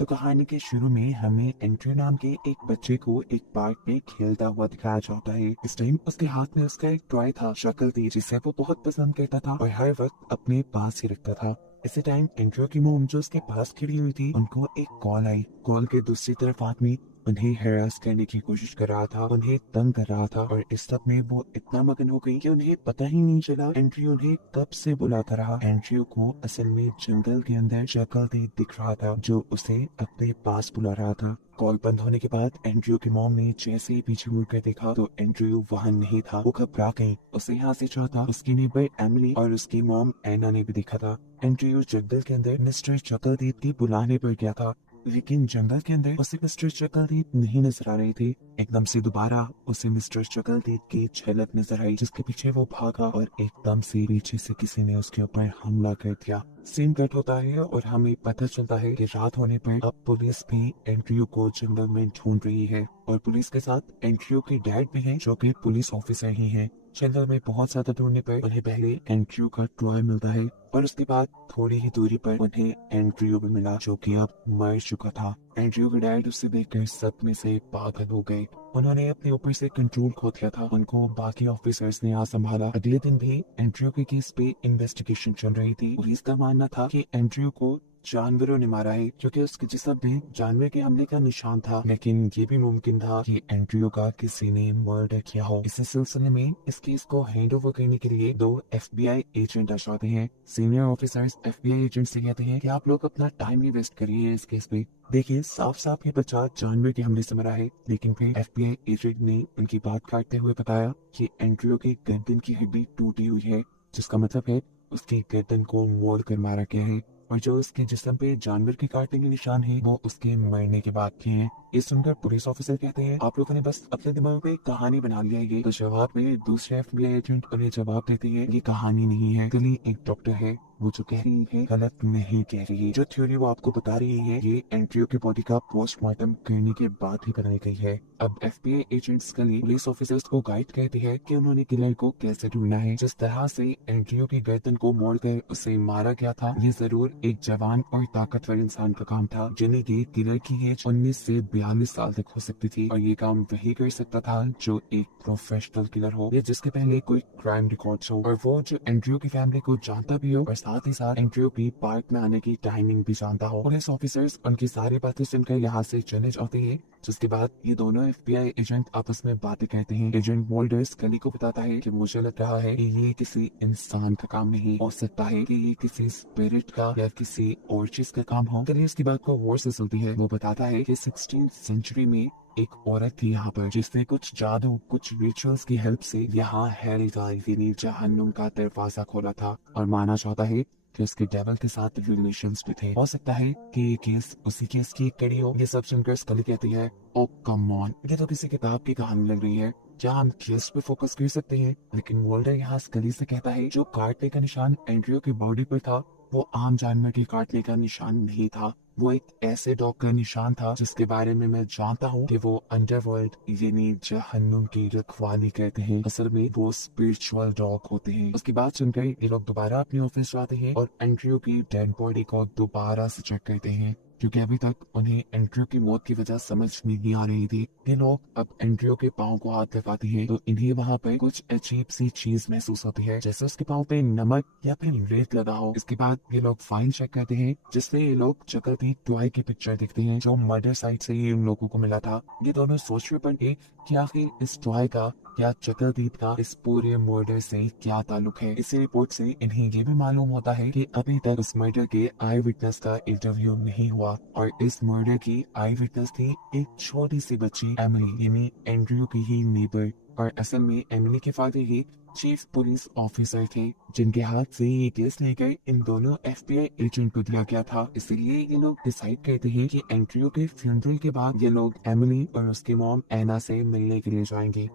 तो कहानी के शुरू में हमें एंड्रयू नाम के एक बच्चे को एक पार्क में खेलता हुआ दिखाया जाता है। इस टाइम उसके हाथ में उसका एक टॉय था, शक्ल थी, जिसे वो बहुत पसंद करता था और हर वक्त अपने पास ही रखता था। इसी टाइम एंड्रयू की मोम जो उसके पास खड़ी हुई थी, उनको एक कॉल आई। कॉल के दूसरी तरफ आदमी उन्हें हैरास करने की कोशिश कर रहा था, उन्हें तंग कर रहा था और इस सब में वो इतना मगन हो गई कि उन्हें पता ही नहीं चला एंड्रयू उन्हें कब से बुलाता रहा। एंड्रयू को असल में जंगल के अंदर शक्ल दिख रहा था जो उसे अपने पास बुला रहा था। कॉल बंद होने के बाद एंड्रयू की मॉम ने जैसे ही पीछे मुड़कर देखा तो एंड्रयू वहाँ नहीं था। वो घबरा गई। उसे यहाँ से चाहता उसकी नेबर एमिली और उसकी मॉम एना ने भी देखा था। एंड्रयू जंगल के अंदर मिस्टर चकलदीप की बुलाने पर गया था, लेकिन जंगल के अंदर उसे मिस्टर चकलदीप नहीं नजर आ रही थी। एकदम से दोबारा उसे मिस्टर चकलदीप की झलक नजर आई, जिसके पीछे वो भागा और एकदम से पीछे से किसी ने उसके ऊपर हमला कर दिया। सीन कट होता है और हमें पता चलता है कि रात होने पर अब पुलिस भी एंड्रयू को जंगल में ढूंढ रही है और पुलिस के साथ एंड्रयू के डैड भी हैं, जो कि पुलिस ऑफिसर ही हैं। जंगल में बहुत ज्यादा ढूंढने पर उन्हें पहले एंड्रयू का टॉय मिलता है और उसके बाद थोड़ी ही दूरी पर उन्हें एंड्रयू भी मिला, जो कि अब मर चुका था। एंड्रयू के डैड उसे देखकर सदमे से पागल हो गए। उन्होंने अपने ऊपर से कंट्रोल खो दिया था। उनको बाकी ऑफिसर्स ने यहाँ संभाला। अगले दिन भी एंड्रयू के केस पे इन्वेस्टिगेशन चल रही थी। पुलिस का मानना था कि एंड्रयू को जानवरों ने मारा है, क्योंकि उसके जिस्म पे जानवर के हमले का निशान था। लेकिन ये भी मुमकिन था कि एंड्रयू का किसी ने मर्डर किया हो। इसी सिलसिले में इस केस को हैंड ओवर करने के लिए 2 FBI एजेंट आ जाते हैं। सीनियर ऑफिसर्स FBI एजेंट से कहते हैं कि आप लोग अपना टाइम ही वेस्ट करिए इस केस में। देखिए, साफ साफ ये बच्चा जानवर के हमले से मरा है। लेकिन फिर FBI एजेंट ने उनकी बात काटते हुए बताया कि एंड्रयू की गर्दन की हड्डी टूटी हुई है, जिसका मतलब है उसकी गर्दन को मोड़ कर मारा गया है और जो उसके जिस्म पे जानवर के काटने के निशान हैं, वो उसके मरने के बाद के हैं। ये सुनकर पुलिस ऑफिसर कहते हैं, आप लोगों ने बस अपने दिमाग में एक कहानी बना लिया है। तो जवाब में दूसरे FBI एजेंट उन्हें जवाब देते हैं, ये कहानी नहीं है। चलिए, एक डॉक्टर है, वो जो कह रही है गलत नहीं कह रही है। जो थ्योरी वो आपको बता रही है, ये एंड्रयू की बॉडी का पोस्टमार्टम करने के बाद ही बनाई गई है। अब FBI एजेंट्स के लिए पुलिस ऑफिसर्स को गाइड करती है कि उन्होंने किलर को कैसे ढूंढना है। जिस तरह से एंड्रयू की गर्दन को मोड़कर उसे मारा गया था, ये जरूर एक जवान और ताकतवर इंसान का काम था, जिन्हें की किलर की एज 19 से 42 साल तक हो सकती थी और ये काम वही कर सकता था जो एक प्रोफेशनल किलर हो या जिसके पहले कोई क्राइम रिकॉर्ड हो, और वो जो एंड्रयू की फैमिली को जानता भी हो और साथ ही साथ एंड्रयू की पार्क में आने की टाइमिंग भी जानता हो। पुलिस ऑफिसर्स उनकी सारी बातें सुनकर यहाँ से चले जाते हैं। जिसके बाद ये दोनों FBI एजेंट आपस में बातें कहते हैं। एजेंट मोल्डर्स कली को बताता है कि मुझे लग रहा है कि ये किसी इंसान का काम नहीं हो सकता है, कि ये किसी स्पिरिट का या किसी और चीज का काम हो। चलिए, इसकी बात को गौर से सुनती है। वो बताता है कि 16th सेंचुरी में एक औरत थी यहाँ पर, जिसने कुछ जादू, कुछ रिचुअल्स की हेल्प से यहाँ हैरी यानी जहन्नुम का दरवाजा खोला था और माना जाता है कि उसके डेविल के साथ रिलेशंस भी थे। हो सकता है कि ये केस उसी केस की एक कड़ी हो। ये सब सुनकर स्कली कहती है, ओ कम ऑन, ये तो किसी किताब की कहानी लग रही है। क्या हम केस पे फोकस कर सकते हैं? लेकिन मोल्डर यहाँ स्कली से कहता है, जो काटने का निशान एंड्रयू की बॉडी पर था, वो आम जानवर के काटने का निशान नहीं था। वो एक ऐसे डॉग का निशान था जिसके बारे में मैं जानता हूँ कि वो अंडरवर्ल्ड यानी जहन्नुम की रखवाली करते हैं। असल में वो स्पिरिचुअल डॉग होते हैं। उसकी बात सुनकर ये लोग दोबारा अपने ऑफिस जाते हैं और एंड्रयू की डेड बॉडी को दोबारा से चेक करते हैं, क्योंकि अभी तक उन्हें एंड्रयू की मौत की वजह समझ नहीं आ रही थी। ये लोग अब एंड्रयू के पाँव को हाथ लगाते हैं तो इन्हें वहाँ पर कुछ अजीब सी चीज महसूस होती है, जैसे उसके पाँव पे नमक या फिर रेत लगा हो। इसके बाद ये लोग फाइल चेक करते हैं, जिससे ये लोग चकलदीप टॉय की पिक्चर देखते हैं, जो मर्डर साइट से ही उन लोगों को मिला था। ये दोनों सोच में पड़ गए कि आखिर इस टॉय का या चकलदीप का इस पूरे मर्डर से क्या ताल्लुक है। इसी रिपोर्ट से इन्हें ये भी मालूम होता है कि अभी तक उस मर्डर के आई विटनेस का इंटरव्यू नहीं हुआ और इस मर्डर की आई विटनेस थी एक छोटी सी बच्ची एमिली, यानी एंड्रयू की ही नेबर। और असल में एमिली के फादर ही चीफ पुलिस ऑफिसर थे, जिनके हाथ से ये केस लेकर इन दोनों FBI एजेंट को दिया गया था। इसलिए ये लोग डिसाइड करते हैं कि एंड्रयू के फ्यूनरल के बाद ये लोग एमिली और उसकी मॉम एना से मिलने के लिए जाएंगे।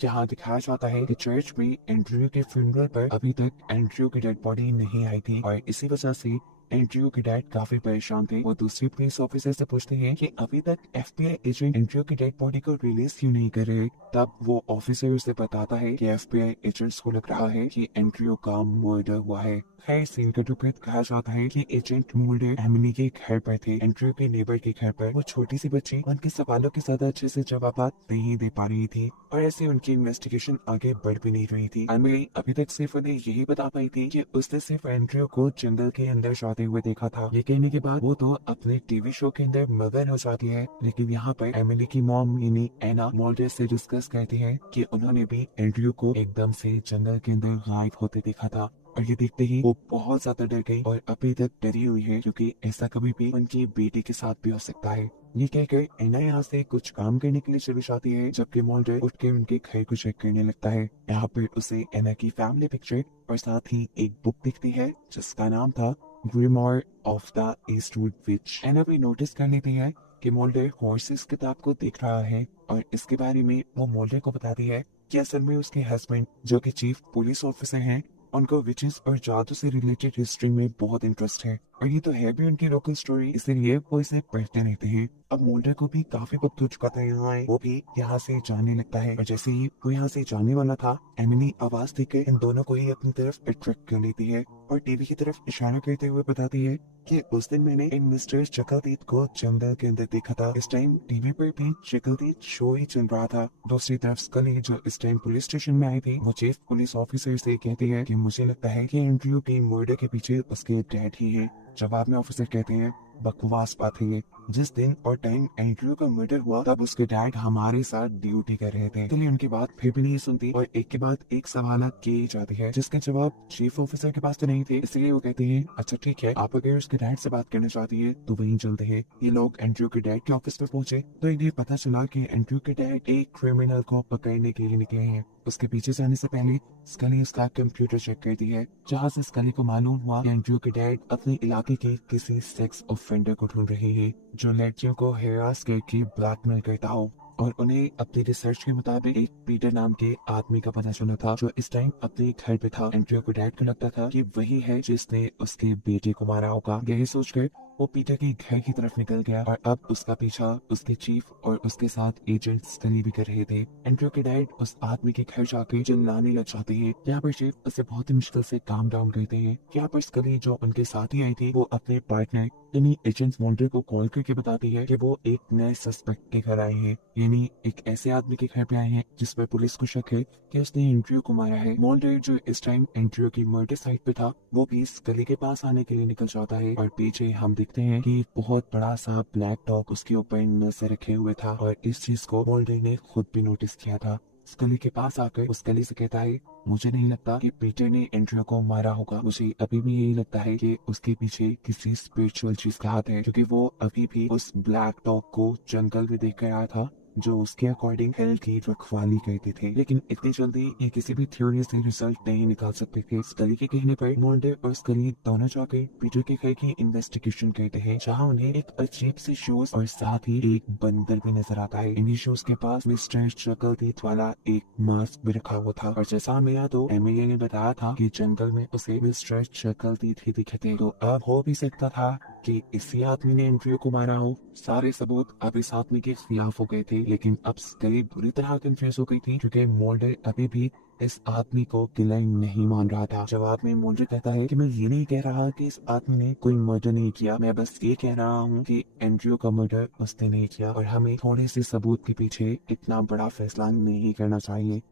जहाँ दिखाया जाता है कि चर्च में एंड्रयू के फ्यूनरल पर अभी तक एंड्रयू की डेड बॉडी नहीं आई थी और इसी वजह से एंड्रयू के डैड काफी परेशान थे। वो दूसरी पुलिस ऑफिसर से पूछते हैं कि अभी तक FBI एजेंट एंड्रयू की डेड बॉडी को रिलीज क्यों नहीं कर रहे। तब वो ऑफिसर उसे बताता है कि FBI एजेंट्स को लग रहा है कि एंड्रयू का मर्डर हुआ है। खैर सीन के टुकड़े कहा जाता है कि एजेंट मुल्डर एमिली के घर पर थे, एंड्रयू के नेबर के घर पर। वो छोटी सी बच्ची उनके सवालों के ज्यादा अच्छे से जवाब नहीं दे पा रही थी और ऐसे उनकी इन्वेस्टिगेशन आगे बढ़ भी नहीं रही थी। एमिली अभी तक सिर्फ उन्हें यही बता पाई थी कि उसने सिर्फ एंड्रयू को जंगल के अंदर जाते हुए देखा था। ये कहने के बाद वो तो अपने टीवी शो के अंदर मगन हो जाती है। लेकिन यहाँ पर एमिली की मॉम यानी एना मुल्डर से डिस्कस करती है कि उन्होंने भी एंड्रयू को एकदम से जंगल के अंदर गायब होते देखा था। और ये देखते ही वो बहुत ज्यादा डर गई और अभी तक डरी हुई है क्योंकि ऐसा कभी भी उनकी बेटी के साथ भी हो सकता है। ये कहकर एना यहाँ से कुछ काम करने के लिए चली जाती है, जबकि मुल्डर उठ के उनके घर को चेक करने लगता है। यहाँ पर उसे एना की फैमिली पिक्चर और साथ ही एक बुक दिखती है जिसका नाम था ग्रिमोर ऑफ द ईस्टवुड विच। एना भी नोटिस कर लेती है कि मुल्डर हॉर्सेस किताब को देख रहा है और इसके बारे में वो मुल्डर को बताती है कि असल में उसके हस्बैंड जो कि चीफ पुलिस ऑफिसर हैं, उनको विचेस और जादू से रिलेटेड हिस्ट्री में बहुत इंटरेस्ट है और ये तो है भी उनकी लोकल स्टोरी, इसीलिए वो इसे पढ़ते रहते हैं। अब मुल्डर को भी काफी वक्त हो चुका था यहाँ आए, वो भी यहाँ से जाने लगता है और जैसे ही वो यहाँ से जाने वाला था, एमिली आवाज देकर इन दोनों को ही अपनी तरफ अट्रैक्ट कर लेती है और टीवी की तरफ इशारा करते हुए बताती है कि उस दिन मैंने इन मिस्टर चकलदीद को जंगल के अंदर देखा था। इस टाइम टीवी पर भी चकलदीद शो ही चल रहा था। दूसरी तरफ स्कली जो इस टाइम पुलिस स्टेशन में आई थी, वो चीफ पुलिस ऑफिसर से कहती है कि मुझे लगता है कि एंड्रयू की मर्डर के पीछे उसके डैड ही है। जवाब में ऑफिसर कहते हैं बकवास बात है ये, जिस दिन और टाइम एंड्रयू का मर्डर हुआ तब उसके डैड हमारे साथ ड्यूटी कर रहे थे। इसलिए उनकी बात फिर भी नहीं सुनती और एक के बाद एक सवाल किए जाती है जिसके जवाब चीफ ऑफिसर के पास तो नहीं थे। इसलिए वो कहते हैं अच्छा ठीक है, आप अगर उसके डैड से बात करना चाहती है तो वहीं चलते हैं। ये लोग एंड्रयू के डैड के ऑफिस में पहुंचे तो इन्हें पता चला कि एंड्रयू के डैड एक क्रिमिनल को पकड़ने के लिए निकले हैं। उसके पीछे जाने से पहले स्कली उसका कंप्यूटर चेक करती है, जहाँ से स्कली को मालूम हुआ कि एंड्रयू के डैड अपने इलाके के किसी सेक्स ऑफेंडर को ढूंढ रहे हैं जो लड़कियों को हेरास करके ब्लैकमेल करता हो। और उन्हें अपनी रिसर्च के मुताबिक एक पीटर नाम के आदमी का पता चला था जो इस टाइम अपने घर पे था। एंड्रयू को डैड को लगता था कि वही है जिसने उसके बेटे को मारा होगा। यही सोचकर वो पीटर के घर की तरफ निकल गया और अब उसका पीछा उसके चीफ और उसके साथ एजेंट स्कली भी कर रहे थे। एंड्रयू के डैड उस आदमी के घर जाके चिल्लाने लग जाते हैं। यहाँ पर चीफ उसे बहुत ही मुश्किल से काम डाउन करते हैं। यहाँ पर स्कली जो उनके साथ ही आई थी वो अपने पार्टनर यानी एजेंट मुल्डर को कॉल करके बताती है कि वो एक नए सस्पेक्ट के घर आए हैं, यानी एक ऐसे आदमी के घर पे आए हैं जिस पर पुलिस को शक है कि उसने एंड्रयू को मारा है। मुल्डर जो इस टाइम एंड्रयू की मर्डर साइट पे था वो भी स्कली के पास आने के लिए निकल जाता है और पीछे हम देखते हैं कि बहुत बड़ा सा ब्लैक डॉग उसके ऊपर नजर रखे हुए था और इस चीज को मुल्डर ने खुद भी नोटिस किया था। स्कली के पास आकर उस स्कली से कहता है मुझे नहीं लगता कि पीटर ने एंड्रयू को मारा होगा, मुझे अभी भी यही लगता है कि उसके पीछे किसी स्पिरिचुअल चीज का हाथ है, क्योंकि वो अभी भी उस ब्लैक डॉग को जंगल में देख कर आया था जो उसके अकॉर्डिंग हेल की रखवाली करते थे। लेकिन इतनी जल्दी ये किसी भी थ्योरी से रिजल्ट नहीं निकाल सकते थे। स्कली के कहने पर मुल्डर और स्कली दोनों जाकर पीटर के घर की इन्वेस्टिगेशन करते हैं, जहाँ उन्हें एक अजीब सी शूज और साथ ही एक बंदर भी नजर आता है। इन्हीं शूज के पास मिस्टर चकलदीद वाला एक मास्क भी रखा हुआ था और जैसा हमें याद हो एमिली ने बताया था कि जंगल में उसे मिस्टर चकलदीद ही दिखे थे, तो अब हो भी सकता था कि इसी आदमी ने एंड्रयू को मारा हो। सारे सबूत अब इस आदमी के खिलाफ हो गए थे, लेकिन अब स्कली बुरी तरह कंफ्यूज हो गई थी क्योंकि मुल्डर अभी भी इस आदमी को किलर नहीं मान रहा था। जवाब में मुल्डर कहता है कि मैं ये नहीं कह रहा कि इस आदमी ने कोई मर्डर नहीं किया, मैं बस ये कह रहा हूँ कि एंड्रयू का मर्डर उसने नहीं किया और हमें थोड़े से सबूत के पीछे इतना बड़ा फैसला नहीं करना चाहिए।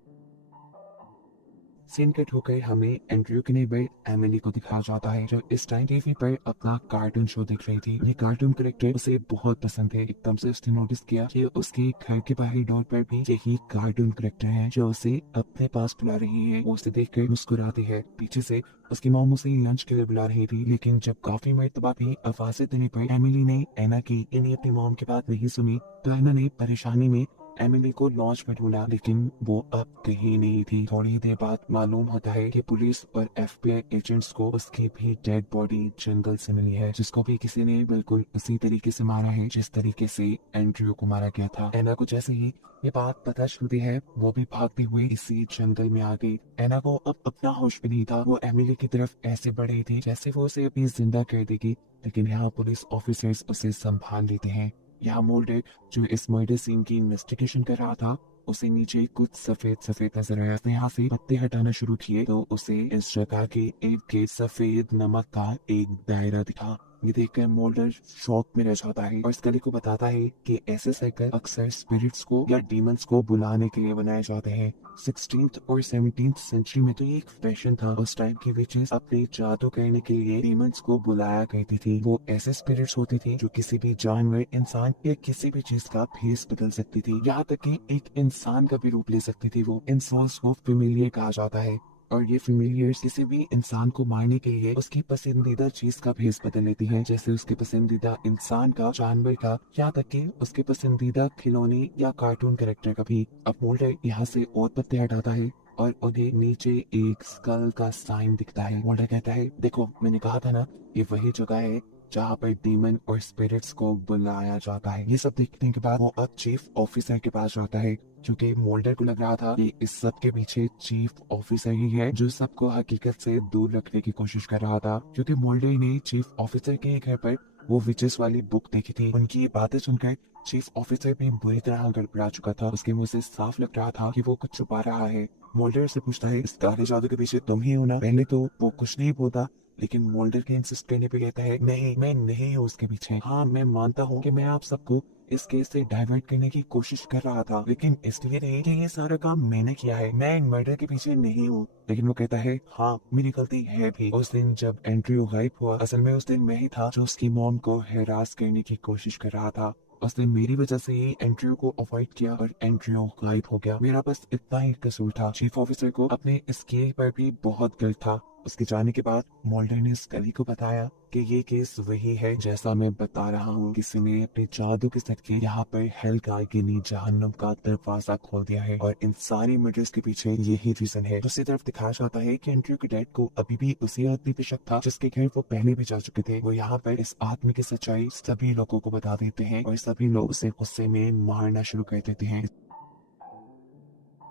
सीन कट होकर हमें एंड्रयू के नेबर एमिली को दिखाया जाता है जो इस टाइम टीवी पर अपना कार्टून शो देख रही थी। ये कार्टून कैरेक्टर उसे बहुत पसंद है। एकदम से उसने नोटिस किया कि उसके घर के बाहरी डोर पर भी यही कार्टून कैरेक्टर है जो उसे अपने पास बुला रही है। वो उसे देखकर मुस्कुराती है। पीछे से उसकी मॉम उसे लंच के लिए बुला रही थी, लेकिन जब काफी मर्तबा भी आवाजें देने पर एमिली ने एना की यानी अपनी मॉम की बात नहीं सुनी तो एना ने परेशानी में एमिली को लॉन्च में ढूंढा, लेकिन वो अब कहीं नहीं थी। थोड़ी देर बाद मालूम होता है कि पुलिस और FBI एजेंट्स को उसकी भी डेड बॉडी जंगल से मिली है, जिसको भी किसी ने बिल्कुल उसी तरीके से मारा है जिस तरीके से एंड्रयू को मारा गया था। एना को जैसे ही ये बात पता चलती है, वो भी भागते हुए इसी जंगल में आ गई। एना को अब अपना होश भी नहीं था। वो एमिली की तरफ ऐसे बढ़ रही थी जैसे वो उसे अपनी जिंदा कर देगी, लेकिन यहाँ पुलिस ऑफिसर्स उसे संभाल लेते हैं। यहाँ मोल्डर, जो इस मर्डर सीन की इन्वेस्टिगेशन कर रहा था, उसे नीचे कुछ सफेद सफेद नजर आया। उसने यहाँ से पत्ते हटाना शुरू किए तो उसे इस जगह के इर्द गिर्द सफेद नमक का एक दायरा दिखा। ये देखकर मोल्डर शॉक में रह जाता है और स्कली को बताता है कि ऐसे साइकिल अक्सर स्पिरिट्स को या डीमंस को बुलाने के लिए बनाए जाते हैं। 16th और 17th सेंचुरी में तो ये एक फैशन था। उस टाइम की विचेस अपने जादू करने के लिए डीमंस को बुलाया करती थी। वो ऐसे स्पिरिट्स होती थी जो किसी भी जानवर, इंसान या किसी भी चीज का भेस बदल सकती थी। यहाँ तक कि एक इंसान का भी रूप ले सकती थी। वो इन सोल्स को फेमिलियर कहा जाता है और ये फेमिलियर्स किसी भी इंसान को मारने के लिए उसकी पसंदीदा चीज का भेस बदल लेती हैं, जैसे उसके पसंदीदा इंसान का, जानवर का, यहाँ तक कि उसके पसंदीदा खिलौने या कार्टून कैरेक्टर का भी। अब मोल्डर यहाँ से और पत्ते हटाता है और उन्हें नीचे एक स्कल का साइन दिखता है। मोल्डर कहता है, देखो मैंने कहा था ना, ये वही जगह है जहाँ पर डीमन और स्पिरिट्स को बुलाया जाता है। ये सब देखने के बाद वो अब चीफ ऑफिसर के पास जाता है, क्योंकि मोल्डर को लग रहा था कि इस सब के पीछे चीफ ऑफिसर ही है जो सबको हकीकत से दूर रखने की कोशिश कर रहा था। क्योंकि मोल्डर ने चीफ ऑफिसर के घर पर वो विचेस वाली बुक देखी थी। उनकी ये बातें सुनकर चीफ ऑफिसर भी बुरी तरह गड़बड़ा चुका था। उसके मुंह से साफ लग रहा था कि वो कुछ छुपा रहा है। मोल्डर से पूछता है, इस काले जादू के पीछे तुम ही हो ना? पहले तो वो कुछ नहीं बोलता, लेकिन मोल्डर के इंसिस्ट करने पे कहता है, नहीं मैं नहीं हूँ उसके पीछे। हाँ मैं मानता हूँ कि मैं आप सबको इस केस से डाइवर्ट करने की कोशिश कर रहा था, लेकिन इसलिए नहीं कि ये सारा काम मैंने किया है। मैं इन मर्डर के पीछे नहीं हूँ। लेकिन वो कहता है, हाँ मेरी गलती है भी। उस दिन जब एंड्रयू गायब हुआ, असल में उस दिन मैं ही था जो उसकी मॉम को हैरास करने की कोशिश कर रहा था। उस दिन मेरी वजह से ही एंड्रयू को अवॉइड किया और एंड्रयू गायब हो गया। मेरा बस इतना ही कसूर था। चीफ ऑफिसर को अपने इस केस पर भी बहुत गिल्ट था। उसके जाने के बाद मोल्डर ने स्कली को बताया कि ये केस वही है जैसा मैं बता रहा हूँ। किसी ने अपने जादू के सदके यहाँ पर हेल का यानी जहन्नुम का दरवाजा खोल दिया है और इन सारी मर्डर्स के पीछे यही रीजन है। दूसरी तरफ दिखाया जाता है कि एंड्रयू के डैड को अभी भी उसी आदमी पे शक था जिसके घर वो पहले भी जा चुके थे। वो यहाँ पर इस आदमी की सच्चाई सभी लोगों को बता देते हैं और सभी लोग उसे गुस्से में मारना शुरू कर देते हैं।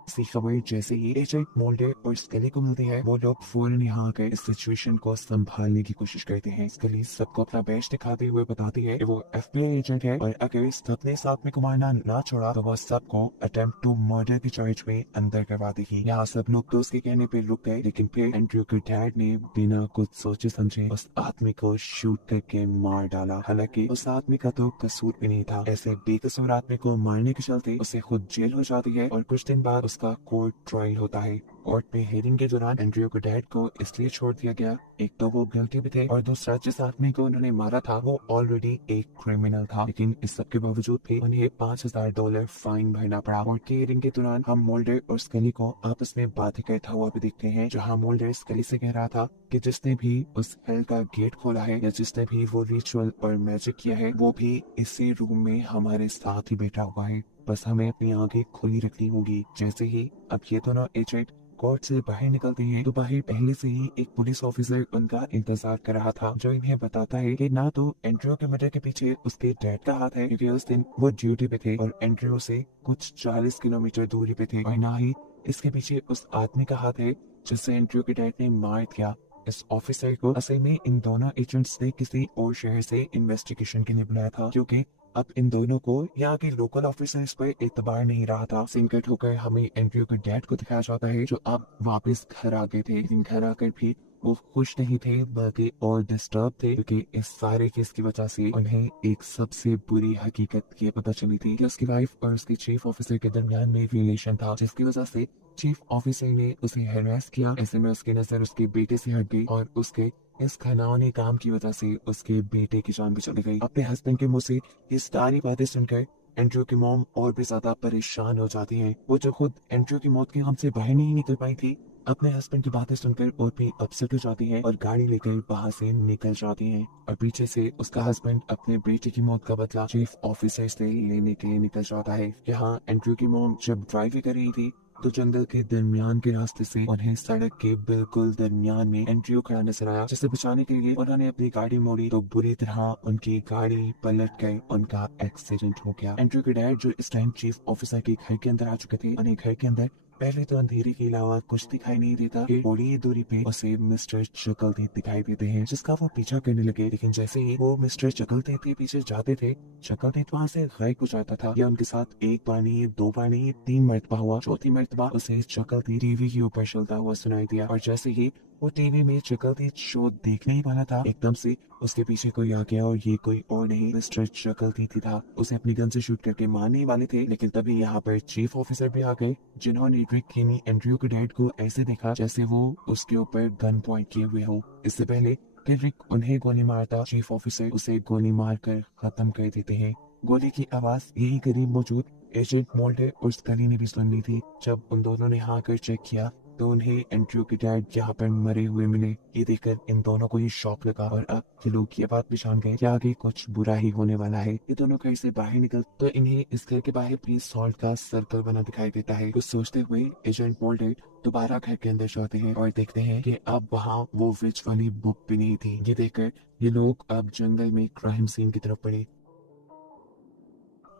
इसी खबर जैसे ही एजेंट मोल्डर और स्कली को मिलती है, वो लोग फौरन यहाँ आकर इस सिचुएशन को संभालने की कोशिश करते हैं। स्कली सबको अपना बैच दिखाते हुए बताती है कि वो FBI एजेंट है और अगर सबने साथ में को मारना ना छोड़ा तो वो सबको अटेम्प्ट टू मर्डर की चार्ज में अंदर करवा देगी। यहाँ सब लोग तो उसके कहने पे रुक गए, लेकिन फिर एंड्रयू के डैड ने बिना कुछ सोचे समझे उस आदमी को शूट करके मार डाला। हालांकि उस आदमी का तो कसूर भी नहीं था। ऐसे बेकसूर आदमी को मारने के चलते उसे खुद जेल हो जाती है और कुछ दिन बाद उसका कोर्ट ट्रायल होता है। कोर्ट में हियरिंग के दौरान एंड्रयू के डैड को इसलिए छोड़ दिया गया, एक तो वो गिल्टी भी थे और दूसरा जिस आदमी को उन्होंने मारा था वो ऑलरेडी एक क्रिमिनल था। लेकिन इस सब के बावजूद भी उन्हें $5000 फाइन भरना पड़ा। कोर्ट की हियरिंग के दौरान हम मोल्डर और स्कली को आपस में बातें करता हुआ भी देखते हैं, जहाँ मोल्डर स्कली से कह रहा था कि जिसने भी उस हेल का गेट खोला है या जिसने भी वो रिचुअल और मैजिक किया है, वो भी इसी रूम में हमारे साथ ही बैठा हुआ है, बस हमें अपनी आंखें खुली रखनी होगी। जैसे ही अब ये दोनों एजेंट कोर्ट से बाहर निकलते हैं तो बाहर पहले से ही एक पुलिस ऑफिसर उनका इंतजार कर रहा था, जो इन्हें बताता है कि ना तो एंड्रयू के मर्डर के पीछे उसके डैड का हाथ है, क्योंकि उस दिन वो ड्यूटी पे थे और एंड्रयू से कुछ 40 किलोमीटर दूरी पे थे, और ना ही इसके पीछे उस आदमी का हाथ है जिससे एंड्रयू के डैड ने मार दिया। इस ऑफिसर को असल में इन दोनों एजेंट्स ने किसी और शहर से इन्वेस्टिगेशन के लिए बुलाया था, क्योंकि अब इन दोनों को यहाँ के लोकल ऑफिसर्स पर एतबार नहीं रहा था। सिंकट होकर हमें एंड्रयू के डैड को दिखाया जाता है, जो अब वापस घर आ गए थे, लेकिन घर आकर भी वो खुश नहीं थे बल्कि और डिस्टर्ब थे, क्योंकि इस सारे केस की वजह से उन्हें एक सबसे बुरी हकीकत ये पता चली थी कि उसकी वाइफ और उसके चीफ ऑफिसर के दरमियान में रिलेशन था, जिसकी वजह से चीफ ऑफिसर ने उसे हैरेस किया। ऐसे में उसकी नजर उसके बेटे से हट गई और उसके इस घिनौने काम की वजह से उसके बेटे की जान भी चली गई। अपने हस्बैंड के मुंह से ये सारी बातें सुनकर एंड्रयू की मॉम और भी ज्यादा परेशान हो जाती हैं। वो जो खुद एंड्रयू की मौत के गम से बाहर नहीं निकल पाई थी, अपने हस्बैंड की बातें सुनकर और भी अपसेट हो जाती है और गाड़ी लेकर वहाँ से निकल जाती है। और पीछे से उसका हस्बैंड अपने बेटे की मौत का बदला चीफ ऑफिसर से लेने के लिए निकल जाता है। यहाँ एंड्रयू की मॉम जब ड्राइव कर रही थी तो जंगल के दरमियान के रास्ते से उन्हें सड़क के बिल्कुल दरमियान में एंड्रयू खड़ा नजर आया, जिसे बचाने के लिए उन्होंने अपनी गाड़ी मोड़ी तो बुरी तरह उनकी गाड़ी पलट गई, उनका एक्सीडेंट हो गया। एंड्रयू के डैड जो इस टाइम चीफ ऑफिसर के घर के अंदर आ चुके थे, उन्हें घर के अंदर पहले तो अंधेरे के अलावा कुछ दिखाई नहीं देता, फिर थोड़ी ही दूरी पे उसे मिस्टर चकलदीप दिखाई देते हैं जिसका वो पीछा करने लगे। लेकिन जैसे ही वो मिस्टर चकलदीप के पीछे जाते थे, चकलदीप वहाँ से गायब हो जाता था। यह उनके साथ एक बार नहीं, दो बार नहीं, तीन मरतबा हुआ। चौथी मरतबा उसे चकलदीप टीवी के ऊपर चलता हुआ सुनाई दिया और जैसे ही वो टीवी में चकलदीप शो देखने ही वाला था, एकदम से उसके पीछे कोई आ गया और ये कोई और नहीं मिस्टर चकलदीप था। उसे अपनी गन से शूट करके मारने ही वाले थे, लेकिन तभी यहाँ पर चीफ ऑफिसर भी आ गए जिन्होंने रिक केनी एंड्रयू के डैड को ऐसे देखा जैसे वो उसके ऊपर गन पॉइंट किए हुए हो। इससे पहले कि रिक उन्हें गोली मारता, चीफ ऑफिसर उसे गोली मारकर खत्म कर देते हैं। गोली की आवाज यही करीब मौजूद एजेंट मोल्डर और स्कली ने भी सुन ली थी। जब उन दोनों ने हाँ कर चेक किया तो उन्हें एंड्रयू के डैड यहाँ पर मरे हुए मिले। ये देखकर इन दोनों को ये शॉक लगा और अब ये लोग ये बात भी जान गए कि आगे कुछ बुरा ही होने वाला है। ये दोनों घर से बाहर निकल तो इन्हें इस घर के बाहर भी सॉल्ट का सर्कल बना दिखाई देता है। कुछ सोचते हुए एजेंट मोल्डर दोबारा घर के अंदर जाते हैं और देखते हैं कि अब वहाँ वो विच वाली बुक भी नहीं थी। ये देखकर ये लोग अब जंगल में क्राइम सीन की तरफ बढ़े,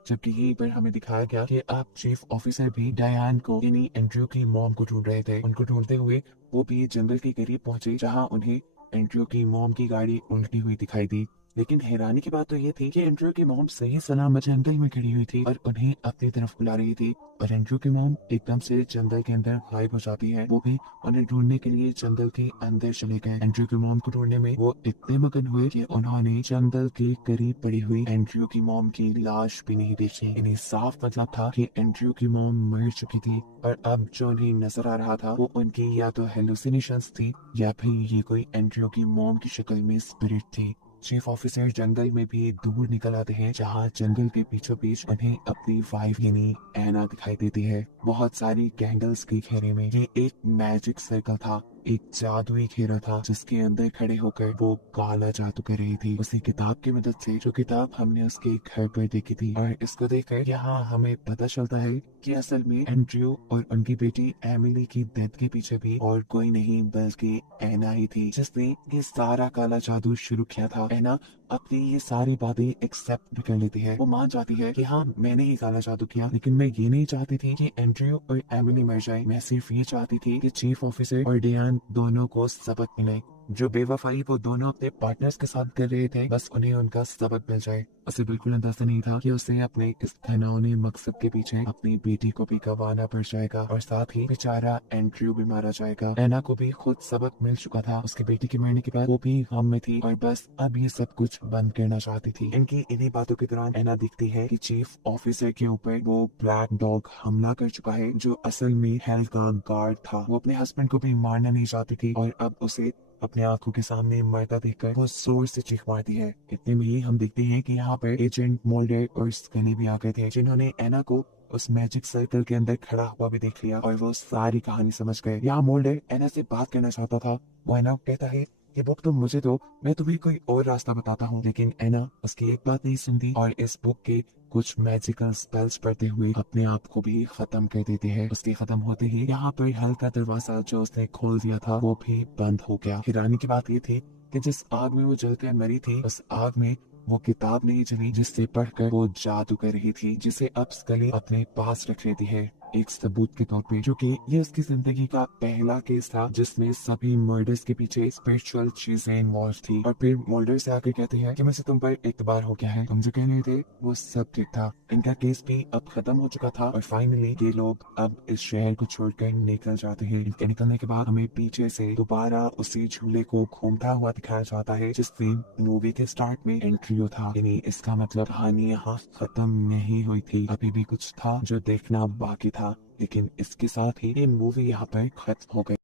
जबकि यहीं पर हमें दिखाया गया कि अब चीफ ऑफिसर भी डायन को यानी एंड्रयू की मॉम को ढूंढ रहे थे। उनको ढूंढते हुए वो भी जंगल के करीब पहुंचे जहां उन्हें एंड्रयू की मॉम की गाड़ी उल्टी हुई दिखाई दी। लेकिन हैरानी की बात तो ये थी कि एंड्रयू की मॉम सही सलामत जंगल में खड़ी हुई थी और उन्हें अपनी तरफ बुला रही थी और एंड्रयू की मॉम एकदम से जंगल के अंदर गायब हो जाती है। वो भी उन्हें ढूंढने के लिए जंगल के अंदर चले गए। एंड्रयू की मॉम को ढूंढने में वो इतने मगन हुए कि उन्होंने जंगल के करीब पड़ी हुई एंड्रयू की मॉम की लाश भी नहीं देखी। इन्हें साफ मतलब था कि एंड्रयू की मॉम मर चुकी थी और अब जो उन्हें नजर आ रहा था वो उनकी या तो हेलुसिनेशंस थी या फिर ये कोई एंड्रयू की मॉम की शक्ल में स्पिरिट थी। चीफ ऑफिसर जंगल में भी दूर निकल आते हैं जहाँ जंगल के बीचों बीच उन्हें अपनी वाइफ यानी एना दिखाई देती है। बहुत सारी कैंडल्स के घेरे में ये एक मैजिक सर्कल था, एक जादुई घेरा था जिसके अंदर खड़े होकर वो काला जादू कर रही थी उसी किताब की मदद से जो किताब हमने उसके घर पर देखी थी। और इसको देखकर यहाँ हमें पता चलता है कि असल में एंड्रयू और उनकी बेटी एमिली की डेथ के पीछे भी और कोई नहीं बल्कि एना ही थी जिसने ये सारा काला जादू शुरू किया था। एना अपनी ये सारी बातें एक्सेप्ट कर लेती है, वो मान जाती है कि हाँ मैंने ही काला जादू किया, लेकिन मैं ये नहीं चाहती थी कि एंड्रयू और एमिली मर जाए। मैं सिर्फ ये चाहती थी कि चीफ ऑफिसर और डियान दोनों को सबक मिले। जो बेवफाई वो दोनों अपने पार्टनर्स के साथ कर रहे थे बस उन्हें उनका सबक मिल जाए। उसे बिल्कुल अंदाजा नहीं था कि उसे अपने इस घिनौने मकसद के पीछे अपनी बेटी को भी गंवाना पड़ जाएगा और साथ ही बेचारा एंड्रयू भी मारा जाएगा। एना को भी खुद सबक मिल चुका था, उसकी बेटी के मरने के बाद वो भी गम में थी और बस अब ये सब कुछ बंद करना चाहती थी। इनकी इन्हीं बातों के दौरान एना दिखती है कि चीफ ऑफिसर के ऊपर वो ब्लैक डॉग हमला कर चुका है जो असल में हेल का गार्ड था। वो अपने हस्बैंड को भी मारना नहीं चाहती थी और अब उसे अपने आंखों के सामने मरता देखकर वो जोर से चीख मारती है। इतने में ही हम देखते हैं कि यहाँ पर एजेंट मोल्डर और स्कली भी आ गए थे जिन्होंने एना को उस मैजिक सर्कल के अंदर खड़ा हुआ भी देख लिया और वो सारी कहानी समझ गए। यहाँ मोल्डर एना से बात करना चाहता था, वो एना कहता है ये बुक तुम मुझे दो, मैं तुम्हें कोई और रास्ता बताता हूँ। लेकिन एना उसकी एक बात नहीं सुनती और इस बुक के कुछ मैजिकल स्पेल्स पढ़ते हुए अपने आप को भी खत्म कर देते हैं। उसके खत्म होते ही यहाँ पर हल का दरवाजा जो उसने खोल दिया था वो भी बंद हो गया। हैरानी की बात ये थी कि जिस आग में वो जलकर मरी थी उस आग में वो किताब नहीं जली जिससे पढ़कर वो जादू कर रही थी, जिसे अब स्कली अपने पास रख लेती है एक सबूत के तौर पे, जो कि ये उसकी जिंदगी का पहला केस था जिसमें सभी मर्डर्स के पीछे स्पिरिचुअल चीजें इन्वॉल्व थी। और फिर मोल्डर से आके कहते हैं कि मुझे तुम पर एतबार हो गया है, तुम जो कह रहे थे वो सब ठीक था। इनका केस भी अब खत्म हो चुका था और फाइनली ये लोग अब इस शहर को छोड़कर निकल जाते हैं। इनके निकलने के बाद हमें पीछे से दोबारा उसी झूले को घूमता हुआ दिखाया जाता है जिससे मूवी के स्टार्ट में एंट्री था। यानी इसका मतलब कहानी यहाँ खत्म नहीं हुई थी, अभी भी कुछ था जो देखना बाकी था, लेकिन इसके साथ ही ये मूवी यहाँ पर खत्म हो गई।